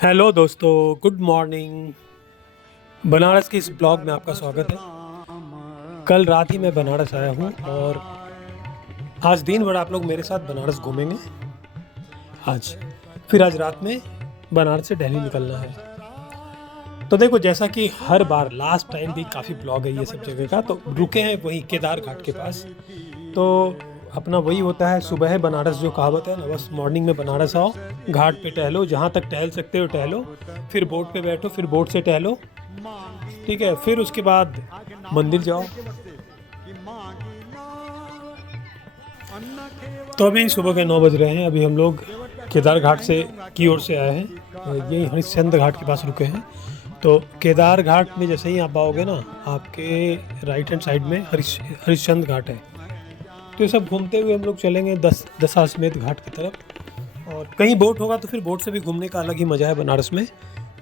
Hello दोस्तों, good morning. Banaras के इस ब्लॉग में आपका स्वागत है। कल रात ही मैं बनारस आया हूँ और आज दिन भर आप लोग मेरे साथ बनारस घूमेंगे। आज आज रात में बनारस से दिल्ली निकलना है। तो देखो, जैसा कि हर बार लास्ट टाइम भी काफ़ी ब्लॉग है ये सब जगह का, तो रुके हैं वहीं केदार घाट के पास। तो अपना वही होता है, सुबह है बनारस जो कहावत है ना, बस मॉर्निंग में बनारस आओ, घाट पे टहलो, जहाँ तक टहल सकते हो टहलो, फिर बोट पे बैठो, फिर बोट से टहलो, ठीक है, फिर उसके बाद मंदिर जाओ। तो अभी सुबह के 9 बज रहे हैं। अभी हम लोग केदार घाट से की ओर से आए हैं, यही हरिश्चंद्र घाट के पास रुके हैं। तो केदार घाट में जैसे ही आप आओगे ना, आपके राइट हैंड साइड में हरिश्चंद्र घाट है। तो ये सब घूमते हुए हम लोग चलेंगे दशाश्वमेध घाट की तरफ। और कहीं बोट होगा तो फिर बोट से भी घूमने का अलग ही मज़ा है बनारस में,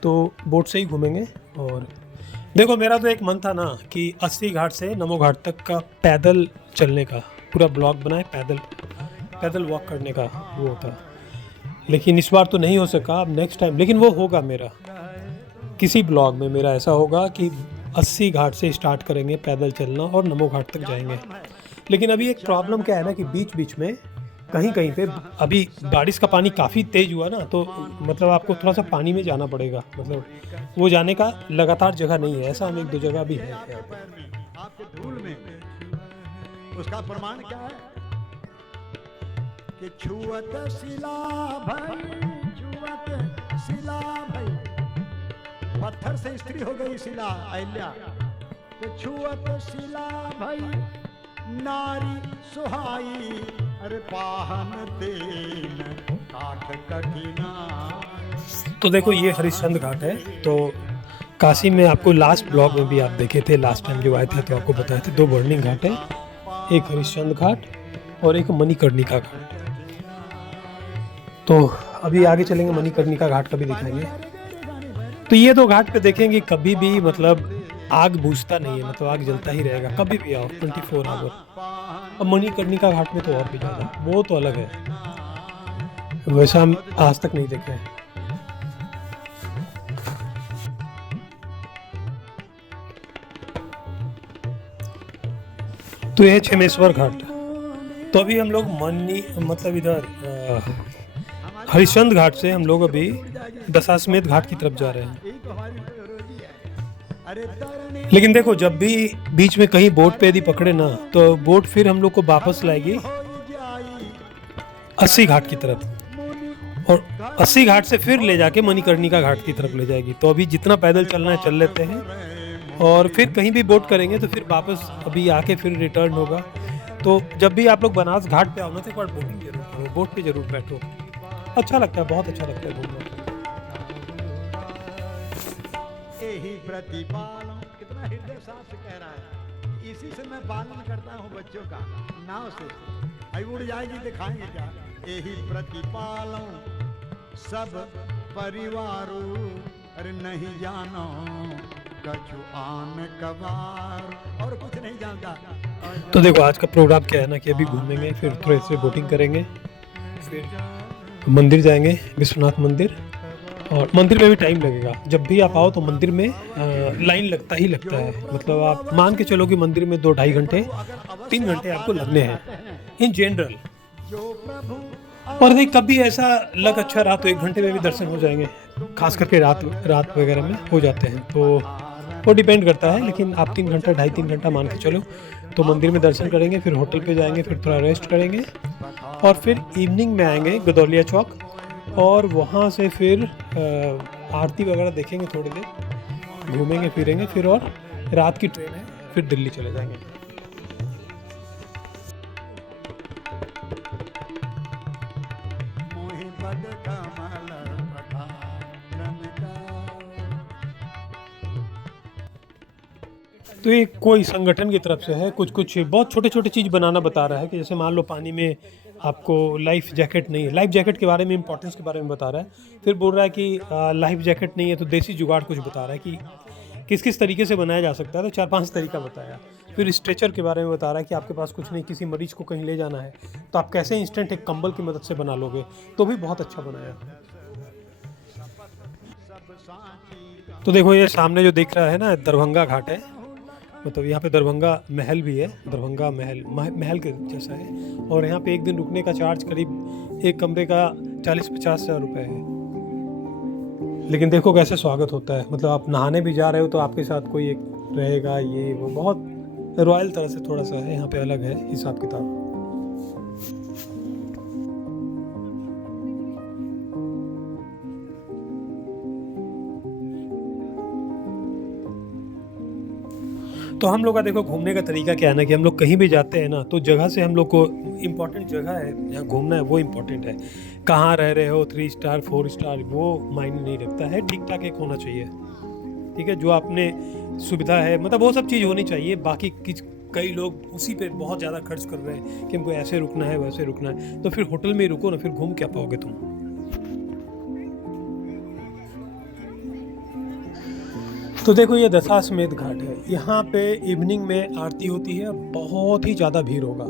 तो बोट से ही घूमेंगे। और देखो, मेरा तो एक मन था ना कि 80 घाट से नमो घाट तक का पैदल चलने का, पूरा ब्लॉग बनाए पैदल पैदल वॉक करने का वो था। लेकिन इस बार तो नहीं हो सका। अब नेक्स्ट टाइम लेकिन वो होगा मेरा, किसी ब्लॉग में मेरा ऐसा होगा कि 80 घाट से स्टार्ट करेंगे पैदल चलना और नमो घाट तक जाएंगे। लेकिन अभी एक प्रॉब्लम क्या है ना कि बीच बीच में कहीं कहीं पे अभी बारिश का पानी काफ़ी तेज़ हुआ ना, तो मतलब आपको थोड़ा सा पानी में जाना पड़ेगा। मतलब वो जाने का लगातार जगह नहीं है, ऐसा हम एक दो जगह भी है यहाँ पे। आपके धूल में उसका प्रमाण क्या है कि छुअत शिला भई, छुअत शिला भई, पत्थर से स्त्री हो गई शिला अहिल्या। तो छुअत शिला भई नारी सुहाई, अरे पाहन तेन काठ कठिना। तो देखो, ये हरिश्चंद्र घाट है। तो काशी में आपको लास्ट ब्लॉग में भी आप देखे थे, लास्ट टाइम जब आए थे तो आपको बताए थे 2 बर्निंग घाट है, एक हरिश्चंद्र घाट और एक मणिकर्णिका घाट। तो अभी आगे चलेंगे, मणिकर्णिका घाट का भी दिखाएंगे। तो ये 2 घाट पे देखेंगे कभी भी मतलब आग बुझता नहीं है, मतलब आग जलता ही रहेगा कभी भी आओ, 24 आवर। अब मणिकर्णिका घाट में तो और भी ज़्यादा, वो तो अलग है, वैसा हम आज तक नहीं देखे हैं। तो ये क्षेमेश्वर घाट। तो अभी हम लोग मनी मतलब इधर हरिश्चंद्र घाट से हम लोग अभी दशाश्वमेध घाट की तरफ जा रहे हैं। लेकिन देखो, जब भी बीच में कहीं बोट पे यदि पकड़े ना, तो बोट फिर हम लोग को वापस लाएगी 80 घाट की तरफ, और 80 घाट से फिर ले जाके मणिकर्णिका घाट की तरफ ले जाएगी। तो अभी जितना पैदल चलना है चल लेते हैं, और फिर कहीं भी बोट करेंगे तो फिर वापस अभी आके फिर रिटर्न होगा। तो जब भी आप लोग बनारस घाट पे आओ ना, तो एक बार बोटिंग जरूर करो, बोट पे जरूर बैठो, अच्छा लगता है, बहुत अच्छा लगता है घूमना। यही प्रतिपालन, कितना हृदय साफ से कह रहा है, इसी से मैं पालन करता हूँ बच्चों का, नाव से आई उड़ जाएगी, दिखाएंगे क्या। यही प्रतिपालन सब परिवारो, अरे नहीं जानो कछु आन कबार, और कुछ नहीं जानता। तो देखो, आज का प्रोग्राम क्या है ना कि अभी घूमेंगे, फिर थोड़े से बोटिंग करेंगे, फिर मंदिर जाएंगे, विश्वनाथ मंदिर। और मंदिर में भी टाइम लगेगा। जब भी आप आओ तो मंदिर में लाइन लगता ही लगता है। मतलब आप मान के चलो कि मंदिर में 2-2.5 घंटे 3 घंटे आपको लगने हैं इन जनरल। और यदि कभी ऐसा लग अच्छा रहा तो 1 घंटे में भी दर्शन हो जाएंगे, खास करके रात रात वगैरह में हो जाते हैं। तो वो डिपेंड करता है, लेकिन आप 3 घंटा 2.5-3 घंटा मान के चलो। तो मंदिर में दर्शन करेंगे, फिर होटल पे जाएंगे, फिर थोड़ा रेस्ट करेंगे, और फिर इवनिंग में आएंगे गदौलिया चौक, और वहाँ से फिर आरती वगैरह देखेंगे, थोड़ी देर घूमेंगे फिरेंगे, फिर और रात की ट्रेन है, फिर दिल्ली चले जाएंगे। तो ये कोई संगठन की तरफ से है, कुछ कुछ बहुत छोटे छोटे चीज़ बनाना बता रहा है कि जैसे मान लो पानी में आपको लाइफ जैकेट नहीं है, लाइफ जैकेट के बारे में, इंपॉर्टेंस के बारे में बता रहा है। फिर बोल रहा है कि लाइफ जैकेट नहीं है तो देसी जुगाड़ कुछ बता रहा है कि किस किस तरीके से बनाया जा सकता है। तो 4-5 तरीका बताया। फिर स्ट्रेचर के बारे में बता रहा है कि आपके पास कुछ नहीं, किसी मरीज को कहीं ले जाना है तो आप कैसे इंस्टेंट एक कंबल की मदद से बना लोगे। तो भी बहुत अच्छा बनाया। सब साची का। तो देखो ये सामने जो दिख रहा है ना, दरभंगा घाट है। मतलब यहाँ पे दरभंगा महल भी है, दरभंगा महल महल के जैसा है। और यहाँ पे एक दिन रुकने का चार्ज करीब एक कमरे का 40-50 हज़ार रुपये है। लेकिन देखो कैसे स्वागत होता है, मतलब आप नहाने भी जा रहे हो तो आपके साथ कोई एक रहेगा, ये वो बहुत रॉयल तरह से थोड़ा सा है यहाँ पे, अलग है हिसाब किताब। तो हम लोग का देखो घूमने का तरीका क्या है ना, कि हम लोग कहीं भी जाते हैं ना, तो जगह से हम लोग को इम्पोर्टेंट जगह है जहाँ घूमना है वो इम्पोर्टेंट है। कहाँ रह रहे हो, 3 स्टार 4 स्टार वो मायने नहीं रखता है, ठीक ठाक एक होना चाहिए। ठीक है, जो आपने सुविधा है मतलब वो सब चीज़ होनी चाहिए। बाकी कई लोग उसी पे बहुत ज़्यादा खर्च कर रहे हैं कि हमको ऐसे रुकना है वैसे रुकना है, तो फिर होटल में ही रुको ना, फिर घूम क्या पाओगे तुम। तो देखो ये दशाश्वमेध घाट है, यहाँ पे इवनिंग में आरती होती है, बहुत ही ज़्यादा भीड़ होगा।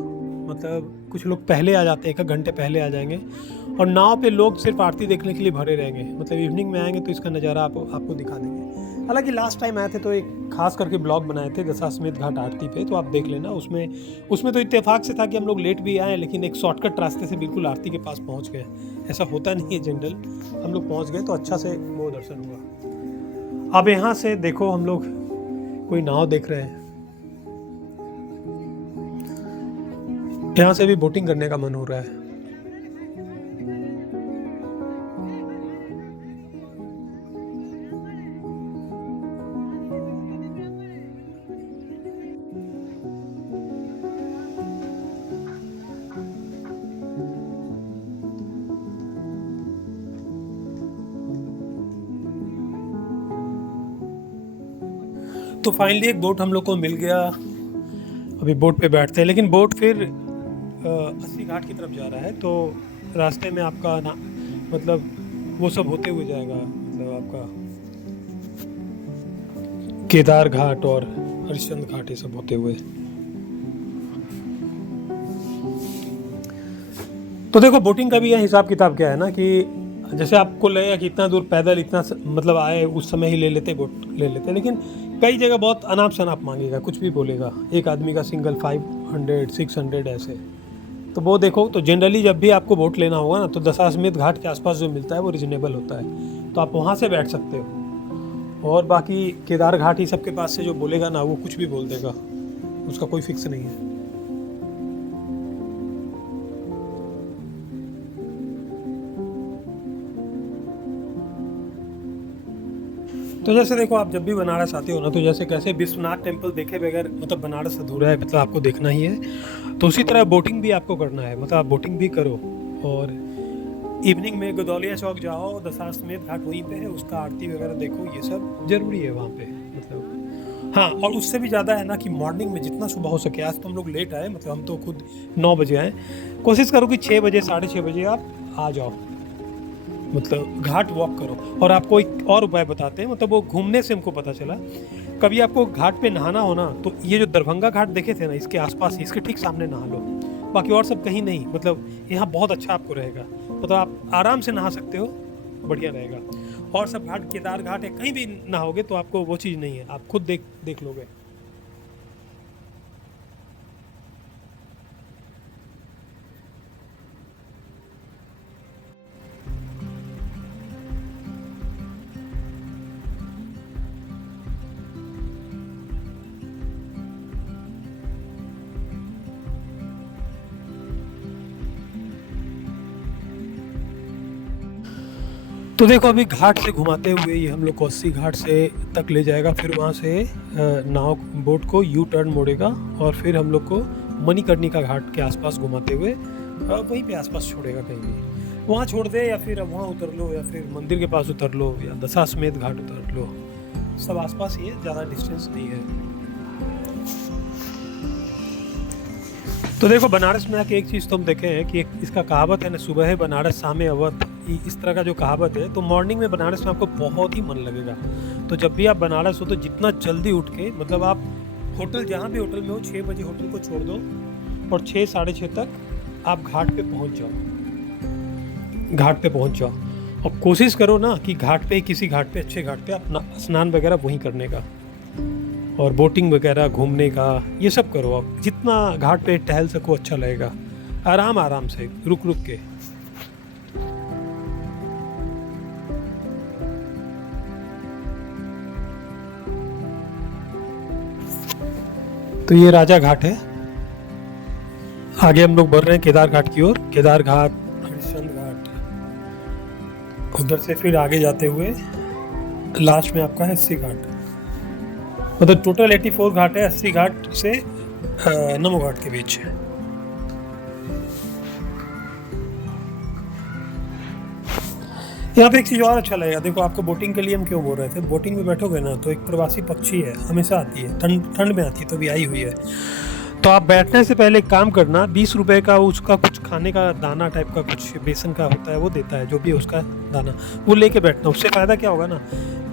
मतलब कुछ लोग पहले आ जाते हैं, 1 घंटे पहले आ जाएंगे, और नाव पे लोग सिर्फ आरती देखने के लिए भरे रहेंगे। मतलब इवनिंग में आएंगे तो इसका नज़ारा आपको दिखा देंगे। हालांकि लास्ट टाइम आए थे तो एक खास करके ब्लॉग बनाए थे दशाश्वमेध घाट आरती पे, तो आप देख लेना। उसमें तो इत्तेफाक से था कि हम लोग लेट भी आए, लेकिन एक शॉर्टकट रास्ते से बिल्कुल आरती के पास पहुँच गए। ऐसा होता नहीं है जनरल, हम लोग पहुँच गए तो अच्छा से वो दर्शन हुआ। अब यहाँ से देखो हम लोग कोई नाव देख रहे हैं, यहाँ से भी बोटिंग करने का मन हो रहा है। तो फाइनली एक बोट हम लोग को मिल गया, अभी बोट पे बैठते हैं। लेकिन बोट फिर 80 घाट की तरफ जा रहा है, तो रास्ते में आपका ना मतलब वो सब होते हुए जाएगा, मतलब आपका केदार घाट और हरिश्चंद्र घाट ये सब होते हुए। तो देखो बोटिंग का भी यह हिसाब किताब क्या है ना, कि जैसे आपको लगेगा कि इतना दूर पैदल इतना मतलब आए, उस समय ही ले लेते बोट ले लेते, लेकिन कई जगह बहुत अनाप शनाप मांगेगा, कुछ भी बोलेगा। एक आदमी का सिंगल 500 600 ऐसे। तो वो देखो, तो जनरली जब भी आपको बोट लेना होगा ना, तो दशाश्वमेध घाट के आसपास जो मिलता है वो रिजनेबल होता है, तो आप वहाँ से बैठ सकते हो। और बाकी केदार घाट ही सबके पास से जो बोलेगा ना, वो कुछ भी बोल देगा, उसका कोई फिक्स नहीं है। तो जैसे देखो आप जब भी बनारस आते हो ना, तो जैसे कैसे विश्वनाथ टेम्पल देखे बगैर मतलब बनारस अधूरा है, मतलब आपको देखना ही है। तो उसी तरह बोटिंग भी आपको करना है, मतलब आप बोटिंग भी करो। और इवनिंग में गदौलिया चौक जाओ, दशाश्वमेध घाट वहीं पे है, उसका आरती वगैरह देखो, ये सब जरूरी है वहाँ पे। मतलब हाँ, और उससे भी ज़्यादा है ना कि मॉर्निंग में जितना सुबह हो सके। आज तो हम लोग लेट आए, मतलब हम तो खुद 9 बजे आए। कोशिश करो कि 6 बजे 6:30 बजे आप आ जाओ, मतलब घाट वॉक करो। और आपको एक और उपाय बताते हैं, मतलब वो घूमने से हमको पता चला, कभी आपको घाट पे नहाना हो ना, तो ये जो दरभंगा घाट देखे थे ना, इसके आसपास इसके ठीक सामने नहा लो, बाकी और सब कहीं नहीं। मतलब यहाँ बहुत अच्छा आपको रहेगा, मतलब आप आराम से नहा सकते हो, बढ़िया रहेगा। और सब घाट, केदार घाट है, कहीं भी नहाओगे तो आपको वो चीज़ नहीं है, आप खुद देख लोगे। तो देखो अभी घाट से घुमाते हुए ये हम लोग को 80 घाट से तक ले जाएगा, फिर वहाँ से नाव बोट को यू टर्न मोड़ेगा, और फिर हम लोग को मणिकर्णिका घाट के आसपास घुमाते हुए वहीं पे आसपास छोड़ेगा, कहीं भी वहाँ छोड़ दे, या फिर वहाँ उतर लो, या फिर मंदिर के पास उतर लो, या दशाश्वमेध घाट उतर लो, सब आसपास ही है, ज़्यादा डिस्टेंस नहीं है। तो देखो बनारस में आके एक चीज़ तो हम देखे हैं कि इसका कहावत है ना, सुबह है बनारस शाम अवध, इस तरह का जो कहावत है, तो मॉर्निंग में बनारस में आपको बहुत ही मन लगेगा। तो जब भी आप बनारस हो तो जितना जल्दी उठ के, मतलब आप होटल जहाँ भी होटल में हो, 6 बजे होटल को छोड़ दो, और 6 साढ़े 6 तक आप घाट पे पहुँच जाओ। और कोशिश करो ना कि घाट पे, किसी घाट पे, अच्छे घाट पे अपना स्नान वगैरह वहीं करने का, और बोटिंग वगैरह घूमने का, ये सब करो आप। जितना घाट पे टहल सको अच्छा लगेगा, आराम आराम से, रुक रुक के। तो ये राजा घाट है। आगे हम लोग बढ़ रहे हैं केदार घाट की ओर। केदार घाट, हरिश्चंद्र घाट, उधर से फिर आगे जाते हुए लास्ट में आपका है अस्सी घाट। मतलब टोटल 84 घाट है, 80 घाट से नमो घाट के बीच। यहाँ पे एक चीज़ और अच्छा लगेगा, देखो आपको बोटिंग के लिए हम क्यों बोल रहे थे, बोटिंग में बैठोगे ना तो एक प्रवासी पक्षी है, हमेशा आती है, ठंड में आती है, तो भी आई हुई है। तो आप बैठने से पहले एक काम करना, 20 रुपए का उसका कुछ खाने का दाना टाइप का कुछ बेसन का होता है, वो देता है, जो भी उसका दाना, वो लेके बैठना। उससे फ़ायदा क्या होगा ना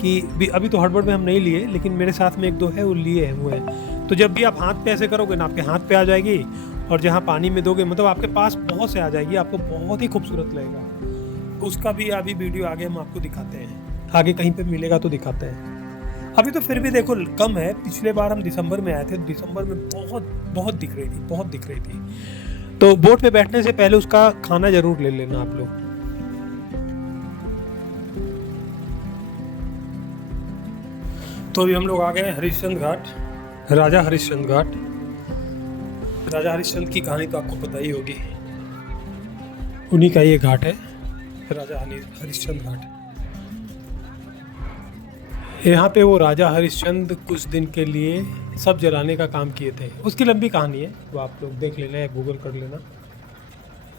कि अभी तो हड़बड़ में हम नहीं लिए, लेकिन मेरे साथ में एक दो है वो लिए हैं, वो है। तो जब भी आप हाथ पे ऐसे करोगे ना, आपके हाथ पे आ जाएगी, और जहाँ पानी में दोगे मतलब आपके पास बहुत से आ जाएगी, आपको बहुत ही खूबसूरत लगेगा। उसका भी अभी वीडियो आगे हम आपको दिखाते हैं, आगे कहीं पे मिलेगा तो दिखाते हैं। अभी तो फिर भी देखो कम है, पिछले बार हम दिसंबर में आए थे, दिसंबर में बहुत दिख रही थी, बहुत दिख रही थी। तो बोट पे बैठने से पहले उसका खाना जरूर ले लेना आप लोग। तो अभी हम लोग आ गए हैं हरिश्चंद्र घाट, राजा हरिश्चंद्र घाट। राजा हरिश्चंद्र की कहानी तो आपको पता ही होगी, उन्हीं का ये घाट है, राजा हरिश्चंद्र घाट। यहाँ पे वो राजा हरिश्चंद्र कुछ दिन के लिए सब जलाने का काम किए थे, उसकी लंबी कहानी है, वो आप लोग देख लेना या गूगल कर लेना।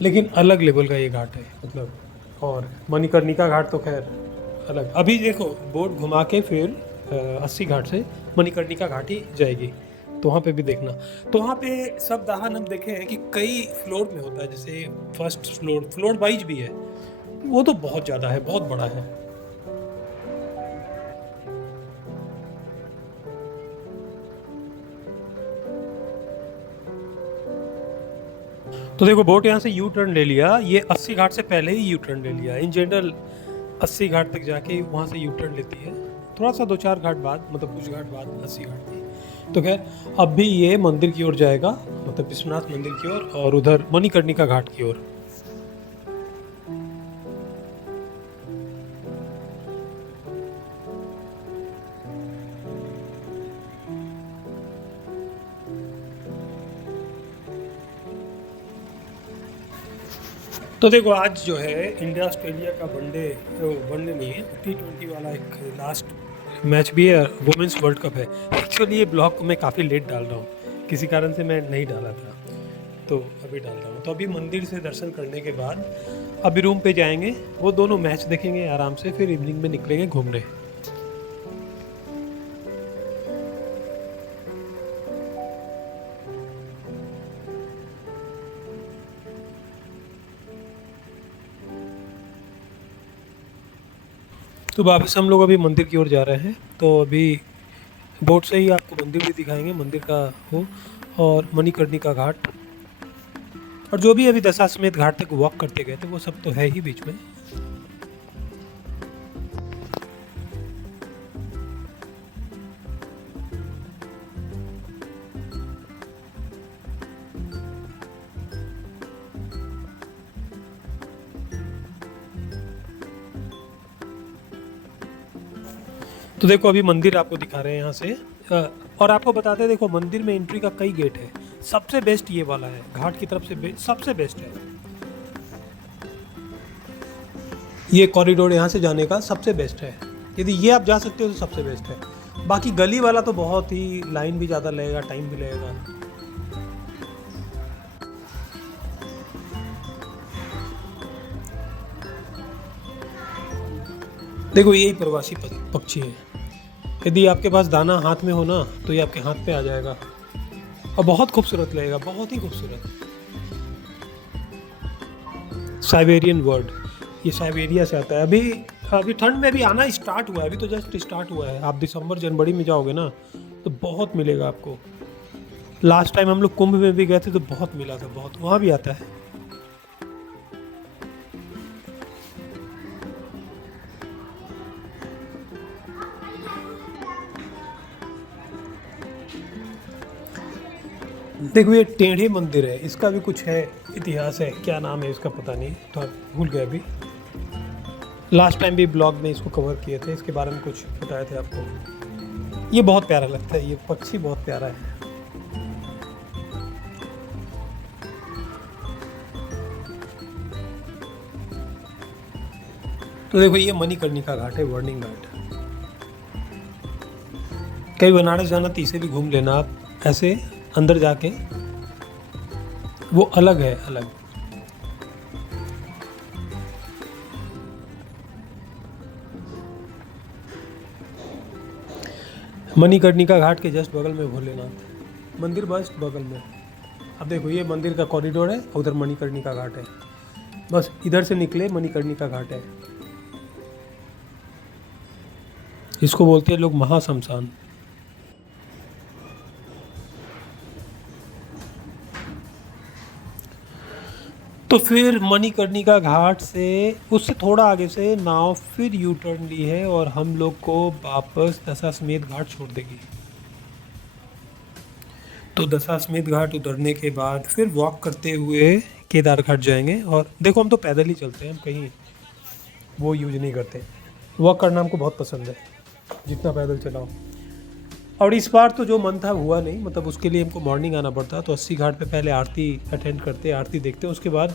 लेकिन अलग लेवल का ये घाट है मतलब, और मणिकर्णिका घाट तो खैर अलग। अभी देखो बोट घुमा के फिर 80 घाट से मणिकर्णिका घाट ही जाएगी, तो वहाँ पे भी देखना। तो वहाँ पे सब दाहन हम देखे हैं कि कई फ्लोर में होता है, जैसे फर्स्ट फ्लोर वाइज भी है, वो तो बहुत ज़्यादा है, बहुत बड़ा है। तो देखो बोट यहाँ से यू टर्न ले लिया, ये 80 घाट से पहले ही यू टर्न ले लिया। इन जनरल 80 घाट तक जाके वहाँ से यू टर्न लेती है, थोड़ा सा 2-4 घाट बाद, मतलब कुछ घाट बाद 80 घाट की। तो खैर अब भी ये मंदिर की ओर जाएगा, मतलब विश्वनाथ मंदिर की ओर, और उधर मणिकर्णिका घाट की ओर। तो देखो आज जो है इंडिया ऑस्ट्रेलिया का वनडे नहीं है, T20 वाला एक लास्ट मैच भी है, वुमेंस वर्ल्ड कप है। एक्चुअली ये ब्लॉग मैं काफ़ी लेट डाल रहा हूँ, किसी कारण से मैं नहीं डाला था, तो अभी डाल रहा हूँ। तो अभी मंदिर से दर्शन करने के बाद अभी रूम पे जाएंगे, वो दोनों मैच देखेंगे आराम से, फिर इवनिंग में निकलेंगे घूमने। तो वापस हम लोग अभी मंदिर की ओर जा रहे हैं, तो अभी बोट से ही आपको मंदिर भी दिखाएंगे, मंदिर का हो, और मणिकर्णिका घाट, और जो भी अभी दशाश्वमेध घाट तक वॉक करते गए थे वो सब तो है ही बीच में। तो देखो अभी मंदिर आपको दिखा रहे हैं यहाँ से, और आपको बताते हैं, देखो मंदिर में एंट्री का कई गेट है, सबसे बेस्ट ये वाला है, घाट की तरफ से सबसे बेस्ट है ये कॉरिडोर, यहाँ से जाने का सबसे बेस्ट है। यदि ये आप जा सकते हो तो सबसे बेस्ट है। बाकी गली वाला तो बहुत ही, लाइन भी ज़्यादा लगेगा, टाइम भी लगेगा। देखो यही प्रवासी पक्षी है, यदि आपके पास दाना हाथ में हो ना तो ये आपके हाथ पे आ जाएगा, और बहुत खूबसूरत लगेगा, बहुत ही खूबसूरत। साइबेरियन बर्ड, ये साइबेरिया से आता है। अभी ठंड में भी आना स्टार्ट हुआ है, अभी तो जस्ट स्टार्ट हुआ है। आप दिसंबर जनवरी में जाओगे ना तो बहुत मिलेगा आपको। लास्ट टाइम हम लोग कुंभ में भी गए थे तो बहुत मिला था, बहुत, वहाँ भी आता है। देखो ये टेढ़े मंदिर है, इसका भी कुछ है, इतिहास है, क्या नाम है इसका पता नहीं, तो भूल गए अभी। लास्ट टाइम भी ब्लॉग में इसको कवर किए थे, इसके बारे में कुछ बताए थे आपको। ये बहुत प्यारा लगता है, ये पक्षी बहुत प्यारा है। तो देखो ये मणिकर्णिका घाट है, वार्निंग घाट। कहीं बनारस जाना तो इसे भी घूम लेना आप, ऐसे अंदर जाके, वो अलग है, अलग। मणिकर्णिका घाट के जस्ट बगल में भोलेनाथ मंदिर, बस बगल में। अब देखो ये मंदिर का कॉरिडोर है, उधर मणिकर्णिका घाट है, बस इधर से निकले मणिकर्णिका घाट है। इसको बोलते हैं लोग महाशमशान। तो फिर मणिकर्णिका घाट से उससे थोड़ा आगे से नाव फिर यू टर्न ली है और हम लोग को वापस दशाश्वमेध घाट छोड़ देगी। तो दशाश्वमेध घाट उतरने के बाद फिर वॉक करते हुए केदार घाट जाएंगे। और देखो हम तो पैदल ही चलते हैं, हम कहीं वो यूज नहीं करते। वॉक करना हमको बहुत पसंद है, जितना पैदल चलाओ। और इस बार तो जो मन था हुआ नहीं, मतलब उसके लिए हमको मॉर्निंग आना पड़ता। तो 80 घाट पे पहले आरती अटेंड करते, आरती देखते हैं, उसके बाद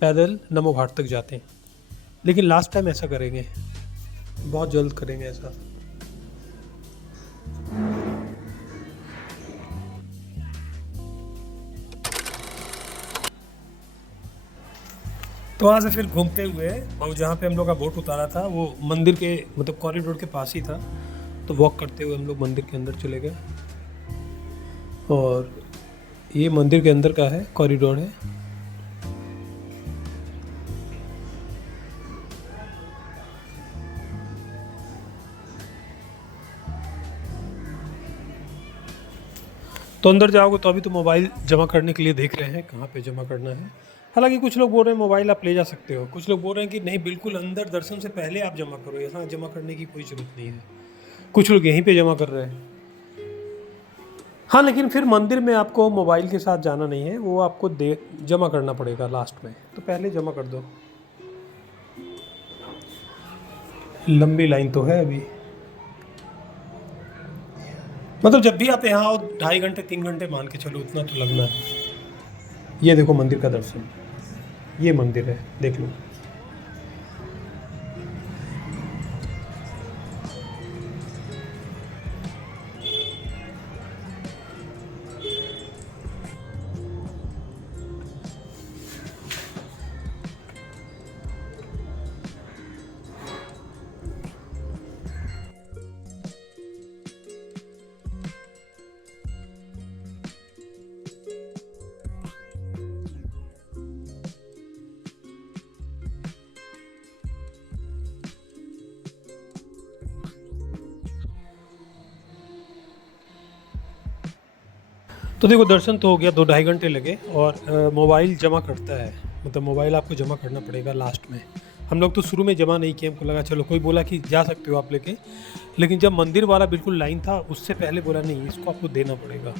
पैदल नमो घाट तक जाते हैं। लेकिन लास्ट टाइम ऐसा करेंगे, बहुत जल्द करेंगे ऐसा। तो वहाँ से फिर घूमते हुए, और जहाँ पे हम लोग का बोट उतारा था वो मंदिर के मतलब कॉरिडोर के पास ही था। तो वॉक करते हुए हम लोग मंदिर के अंदर चले गए। और ये मंदिर के अंदर का है, कॉरिडोर है। तो अंदर जाओगे तो अभी तो मोबाइल जमा करने के लिए देख रहे हैं कहाँ पे जमा करना है। हालांकि कुछ लोग बोल रहे हैं मोबाइल आप ले जा सकते हो, कुछ लोग बोल रहे हैं कि नहीं बिल्कुल अंदर दर्शन से पहले आप जमा करो, यहाँ जमा करने की कोई ज़रूरत नहीं है। कुछ लोग यहीं पे जमा कर रहे हैं। हाँ लेकिन फिर मंदिर में आपको मोबाइल के साथ जाना नहीं है, वो आपको दे जमा करना पड़ेगा लास्ट में, तो पहले जमा कर दो। लंबी लाइन तो है अभी, मतलब जब भी आप यहाँ आओ 2.5 घंटे 3 घंटे मान के चलो, उतना तो लगना है। ये देखो मंदिर का दर्शन, ये मंदिर है, देख लो। तो देखो दर्शन तो हो गया, 2-2.5 घंटे लगे। और मोबाइल जमा करता है, मतलब मोबाइल आपको जमा करना पड़ेगा लास्ट में। हम लोग तो शुरू में जमा नहीं किए, हमको लगा चलो कोई बोला कि जा सकते हो आप लेके, लेकिन जब मंदिर वाला बिल्कुल लाइन था उससे पहले बोला नहीं इसको आपको देना पड़ेगा।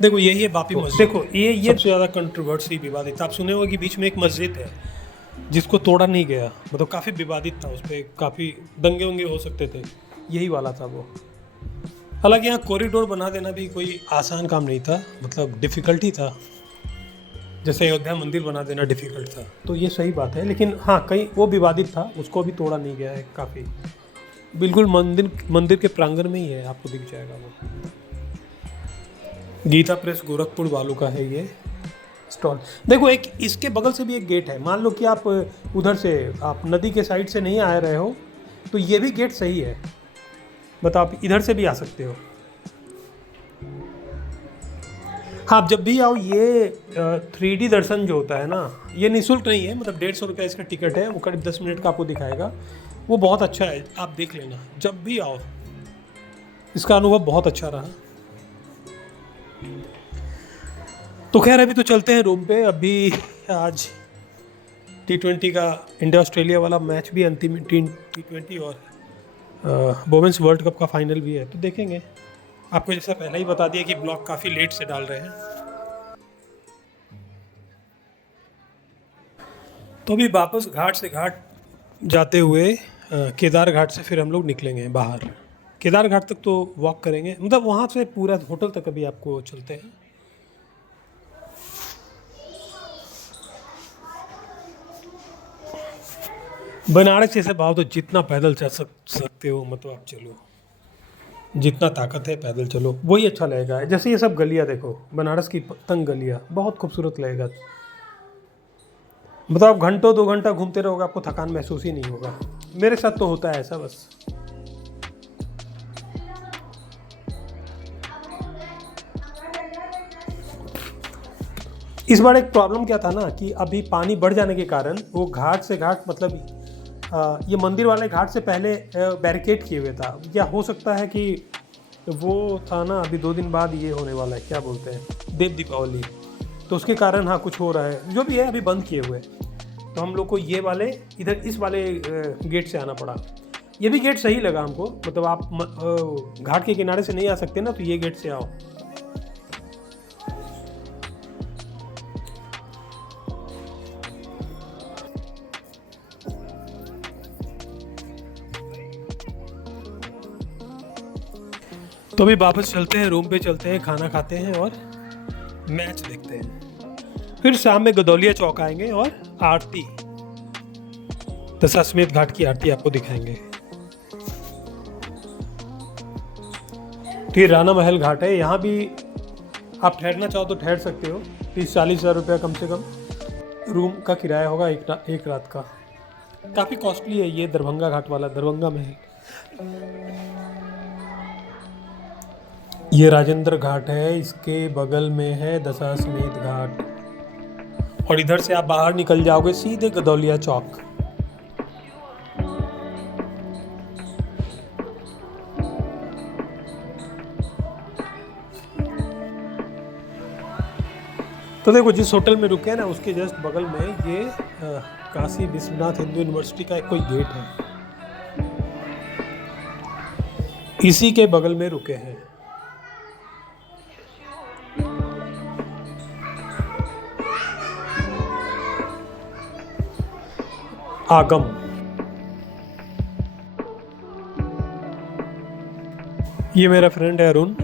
देखो यही है बापी मस्जिद। देखो ये सबसे ज़्यादा कंट्रोवर्सी विवादित, आप सुने हो कि बीच में एक मस्जिद है जिसको तोड़ा नहीं गया, मतलब काफ़ी विवादित था, उस पर काफ़ी दंगे वंगे हो सकते थे, यही वाला था वो। हालांकि यहाँ कॉरिडोर बना देना भी कोई आसान काम नहीं था, मतलब डिफ़िकल्ट ही था, जैसे अयोध्या मंदिर बना देना डिफ़िकल्ट था। तो ये सही बात है, लेकिन हाँ कहीं वो विवादित था, उसको भी तोड़ा नहीं गया है काफ़ी। बिल्कुल मंदिर के प्रांगण में ही है, आपको दिख जाएगा वो। गीता प्रेस गोरखपुर वालों का है ये स्टॉल। देखो एक इसके बगल से भी एक गेट है, मान लो कि आप उधर से आप नदी के साइड से नहीं आ रहे हो तो ये भी गेट सही है, बताओ आप इधर से भी आ सकते हो। हाँ आप जब भी आओ, ये 3D दर्शन जो होता है ना, ये निःशुल्क नहीं है, मतलब 150 रुपये इसका टिकट है, वो करीब 10 मिनट का आपको दिखाएगा, वो बहुत अच्छा है, आप देख लेना जब भी आओ, इसका अनुभव बहुत अच्छा रहा। तो खैर अभी तो चलते हैं रूम पे। अभी आज T20 का इंडिया ऑस्ट्रेलिया वाला मैच भी अंतिम, T20 और वुमेन्स वर्ल्ड कप का फाइनल भी है, तो देखेंगे। आपको जैसा पहले ही बता दिया कि ब्लॉग काफ़ी लेट से डाल रहे हैं, तो अभी वापस घाट से घाट जाते हुए केदार घाट से फिर हम लोग निकलेंगे बाहर। केदार घाट तक तो वॉक करेंगे, मतलब वहाँ से पूरा होटल तक अभी आपको चलते हैं। बनारस जैसे भाव तो जितना पैदल चल सकते हो, मतलब आप चलो, जितना ताकत है पैदल चलो, वही अच्छा लगेगा। जैसे ये सब गलियाँ देखो, बनारस की तंग गलियाँ, बहुत खूबसूरत लगेगा। मतलब आप घंटों 2 घंटा घूमते रहोगे, आपको थकान महसूस ही नहीं होगा। मेरे साथ तो होता है ऐसा बस। इस बार एक प्रॉब्लम क्या था ना कि अभी पानी बढ़ जाने के कारण वो घाट से घाट, मतलब ये मंदिर वाले घाट से पहले बैरिकेड किए हुए था। या हो सकता है कि वो था ना, अभी 2 दिन बाद ये होने वाला है, क्या बोलते हैं, देव दीपावली, तो उसके कारण हाँ कुछ हो रहा है, जो भी है अभी बंद किए हुए। तो हम लोग को ये वाले इधर इस वाले गेट से आना पड़ा। ये भी गेट सही लगा हमको, मतलब आप घाट के किनारे से नहीं आ सकते ना, तो ये गेट से आओ। तो अभी वापस चलते हैं, रूम पे चलते हैं, खाना खाते हैं और मैच देखते हैं। फिर शाम में गदौलिया चौक आएंगे और आरती, दशाश्वमेध घाट की आरती आपको दिखाएंगे। तो ये राणा महल घाट है, यहाँ भी आप ठहरना चाहो तो ठहर सकते हो। 30-40 हज़ार रुपया कम से कम रूम का किराया होगा एक रात का। काफ़ी कॉस्टली है ये दरभंगा घाट वाला, दरभंगा महल। ये राजेंद्र घाट है, इसके बगल में है दशाश्वमेध घाट, और इधर से आप बाहर निकल जाओगे सीधे गदौलिया चौक। तो देखो, जिस होटल में रुके हैं ना, उसके जस्ट बगल में ये काशी विश्वनाथ हिंदू यूनिवर्सिटी का एक कोई गेट है, इसी के बगल में रुके हैं। आगम, ये मेरा फ्रेंड है अरुण।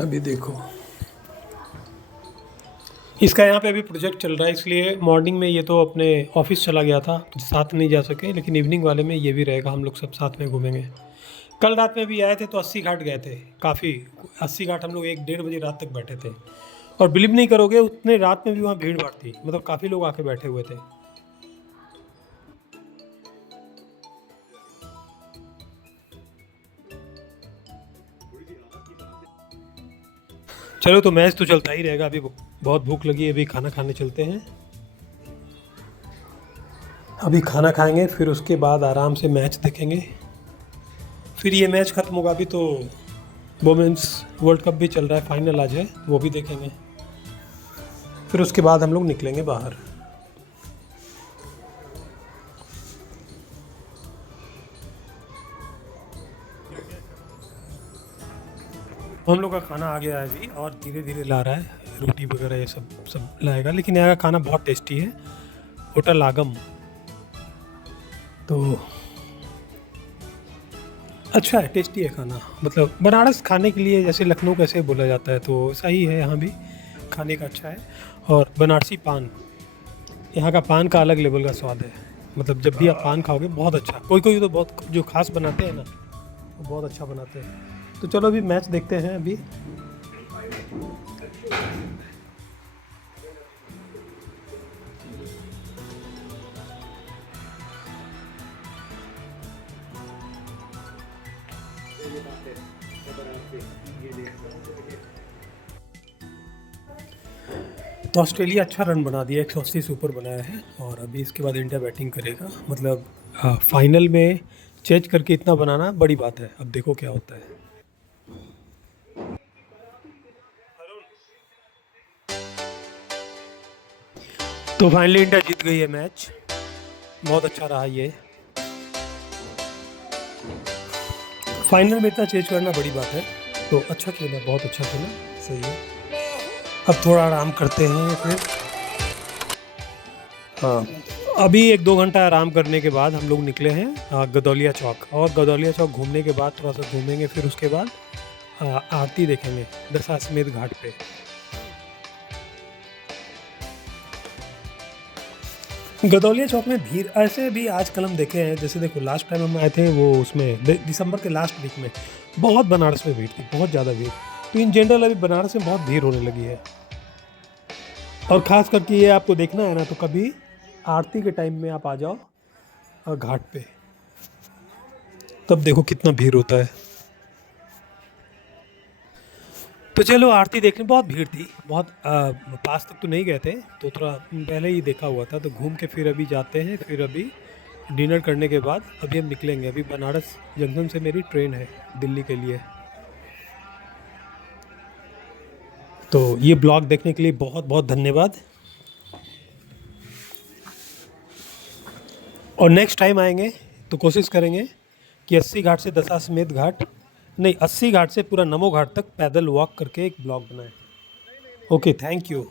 अभी देखो, इसका यहाँ पे अभी प्रोजेक्ट चल रहा है, इसलिए मॉर्निंग में ये तो अपने ऑफिस चला गया था, साथ नहीं जा सके, लेकिन इवनिंग वाले में ये भी रहेगा, हम लोग सब साथ में घूमेंगे। कल रात में भी आए थे तो 80 घाट गए थे, काफ़ी 80 घाट हम लोग 1-1:30 बजे रात तक बैठे थे। और बिलीव नहीं करोगे, उतने रात में भी वहाँ भीड़ भाड़ थी, मतलब काफ़ी लोग आके बैठे हुए थे। चलो, तो मैच तो चलता ही रहेगा। अभी बहुत भूख लगी है, अभी खाना खाने चलते हैं। अभी खाना खाएंगे, फिर उसके बाद आराम से मैच देखेंगे। फिर ये मैच ख़त्म होगा, अभी तो वुमेन्स वर्ल्ड कप भी चल रहा है, फाइनल आज है, वो भी देखेंगे। फिर उसके बाद हम लोग निकलेंगे बाहर। हम लोग का खाना आ गया है अभी, और धीरे धीरे ला रहा है, रोटी वगैरह ये सब लाएगा। लेकिन यहाँ का खाना बहुत टेस्टी है, होटल आगम। तो अच्छा है, टेस्टी है खाना, मतलब बनारस खाने के लिए जैसे लखनऊ कैसे बोला जाता है, तो सही है, यहाँ भी खाने का अच्छा है। और बनारसी पान, यहाँ का पान का अलग लेवल का स्वाद है, मतलब जब भी आप पान खाओगे बहुत अच्छा। कोई कोई तो बहुत जो खास बनाते हैं ना, वो बहुत अच्छा बनाते हैं। तो चलो अभी मैच देखते हैं अभी। तो ऑस्ट्रेलिया अच्छा रन बना दिया, 180 से ऊपर बनाया है, और अभी इसके बाद इंडिया बैटिंग करेगा। मतलब फाइनल में चेज करके इतना बनाना बड़ी बात है। अब देखो क्या होता है। तो फाइनली इंडिया जीत गई है मैच, बहुत अच्छा रहा ये। फाइनल में इतना चेज करना बड़ी बात है। तो अच्छा खेला, बहुत अच्छा खेला, सही है। अब थोड़ा आराम करते हैं फिर। हाँ, अभी 1-2 घंटा आराम करने के बाद हम लोग निकले हैं गदौलिया चौक, और गदौलिया चौक घूमने के बाद थोड़ा सा घूमेंगे, फिर उसके बाद आरती देखेंगे दशाश्वमेध घाट पे। गदौलिया चौक में भीड़ ऐसे भी आजकल हम देखे हैं, जैसे देखो लास्ट टाइम हम आए थे वो उसमें दिसंबर के लास्ट वीक में बहुत बनारस में भीड़ थी, बहुत ज़्यादा भीड़। तो इन जनरल अभी बनारस में बहुत भीड़ होने लगी है, और ख़ास करके ये आपको देखना है ना, तो कभी आरती के टाइम में आप आ जाओ घाट पे, तब देखो कितना भीड़ होता है। तो चलो आरती देखने, बहुत भीड़ थी, बहुत पास तक तो नहीं गए थे, तो थोड़ा पहले ही देखा हुआ था, तो घूम के फिर अभी जाते हैं। फिर अभी डिनर करने के बाद अभी हम निकलेंगे। अभी बनारस जंक्शन से मेरी ट्रेन है दिल्ली के लिए। तो ये ब्लॉग देखने के लिए बहुत बहुत धन्यवाद, और नेक्स्ट टाइम आएंगे तो कोशिश करेंगे कि 80 घाट से दशाश्वमेध घाट, नहीं 80 घाट से पूरा नमो घाट तक पैदल वॉक करके एक ब्लॉग बनाएं। Okay, thank you.